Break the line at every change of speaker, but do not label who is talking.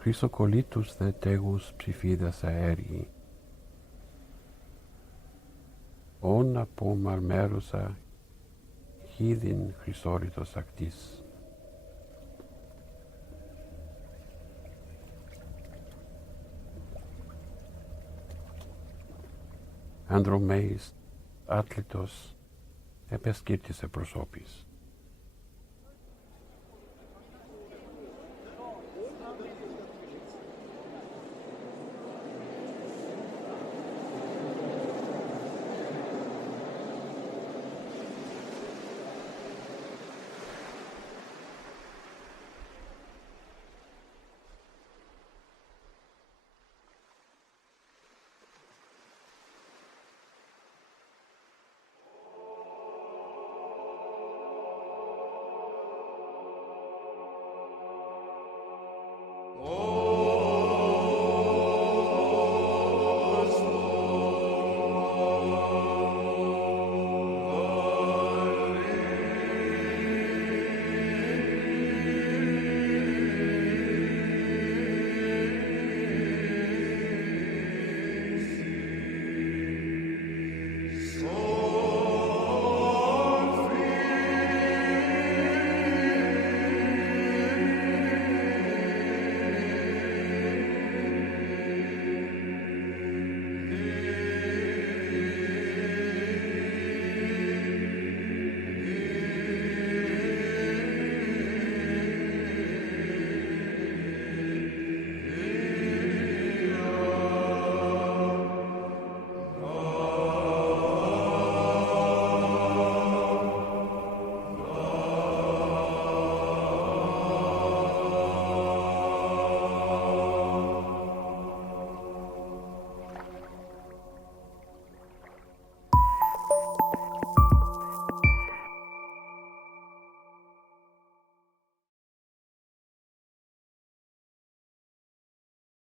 χρυσοκολλήτους δε τέγους ψηφίδας αέργοι. Όν από μαρμέρωσα χίδιν χρυσόρυτος ακτής. Ανδρομέης, άτλητος, επεσκύρτησε προσώπης.